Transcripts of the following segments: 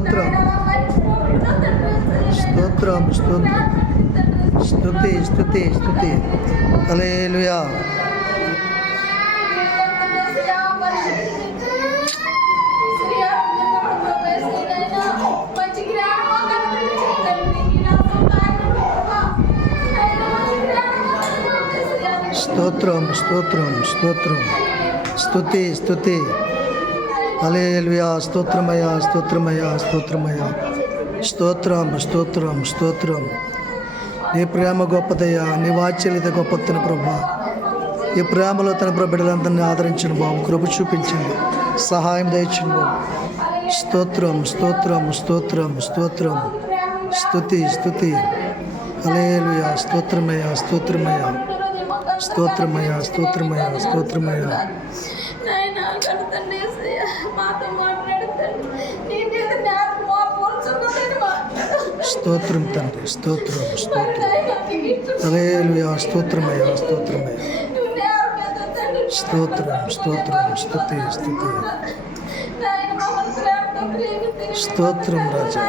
స్తోత్రం స్తోత్రం స్తోత్రం స్తుతి స్తుతి స్తుతి హల్లెలూయా. స్తోత్రం స్తోత్రం స్తోత్రం స్తుతి స్తుతి హల్లెలూయా. స్తోత్రమయ్యా స్తోత్రమయ్యా స్తోత్రమయ్యా స్తోత్రం స్తోత్రం స్తోత్రం. నీ ప్రేమ గొప్పదయ్యా, నీ వాత్సల్యత గొప్పతన ప్రభా. ఈ ప్రేమలో తన బిడ్డలందరినీ ఆదరించిన బాబు, కృప చూపించండి, సహాయం దయచండి బాబు. స్తోత్రం స్తోత్రం స్తోత్రం స్తోత్రం స్తుతి స్తుతి హల్లెలూయా. స్తోత్రమయ్యా స్తోత్రమయ్యా స్తోత్రమయ్యా స్తోత్రమయ్యా స్తోత్రమయ్యా. స్తోత్రం తండ్రి స్తోత్రం స్తోత్రం హల్లెలూయా. స్తోత్రమయ్యా స్తోత్రమయ్యా స్తోత్రం స్తోత్రం స్తుతి స్తుతి స్తోత్రం రాజా.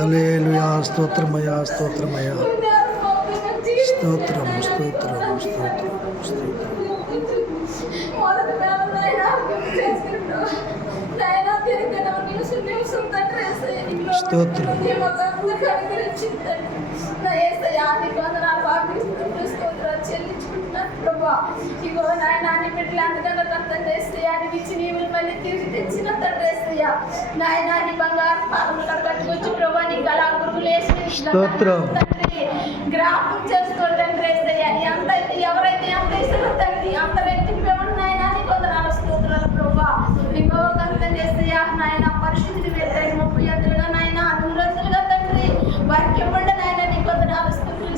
హల్లెలూయా. స్తోత్రమయ్యా స్తోత్రమయ్యా స్తోత్రం స్తోత్రం స్తోత్రం స్తోత్రం. స్తోత్రం ఇగో నాయన బిడ్డలు అందుకన్నా అర్థం చేస్తే అనిపించి నీవులు మళ్ళీ తిరిగి తెచ్చిన తండ్రి నాయన నీ బంగారు పాపలు కట్టుకొచ్చి ప్రభా నీ కళా గురువులు వేసిన తండ్రి గ్రాపం చేస్తూ తండ్రి ఎంత ఎవరైతే ఎంత ఇస్తారో తండ్రి అంత వ్యక్తికి నాయన నీ కొందరు స్తోత్రాలు ప్రభా. ఇంకో అర్థం చేస్తే నాయన పరిశుద్ధి పెట్టాయి 30 అంతులుగా నాయన 100 అంతులుగా తండ్రి వారికి ఇవ్వండి నాయన నీ కొందరు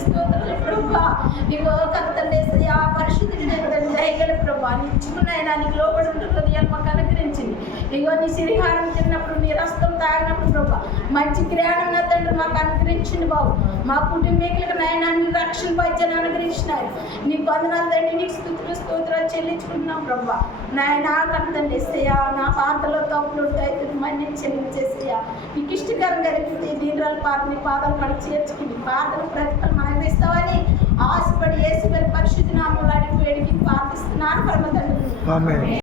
స్తోత్రాలు ప్రభా. ఇంకో అర్థం చేస్తే ఆ పరిశుద్ధిని దయగల ప్రభా నిచ్చుకున్నాయినా నీకు లోపడి ఉంటుంది అని మాకు అనుగ్రహించింది. ఇగో నీ సిరిహారం తిన్నప్పుడు నీ రక్తం తాగినప్పుడు ప్రభా మంచి జ్ఞానం నా తండ్రి మాకు అనుగ్రహించింది బాబు. మా కుటుంబీకులకు నాయన నీ రక్షణ పద్యాన్ని అనుగ్రహించినారు. నీ వందనాలు తండ్రి నీకు స్తోత్రాలు చెల్లించుకుంటున్నాం ప్రభా. నాయన అర్థం చేసేయా నా పాత్రలో తప్పులు అయితే మళ్ళీ చెల్లించేసేయా. నీకు ఇష్టకరంగా జరిగితే దీనిరాలు నీ పాదాలు పడి చేర్చుకుని పాత్రలు ప్రతిఫలం అనుభవిస్తావని ఆశపడి యేసు పరిశుద్ధ నామములో అడిగి వేడికి ప్రార్థిస్తున్నాను పరమ తండ్రి.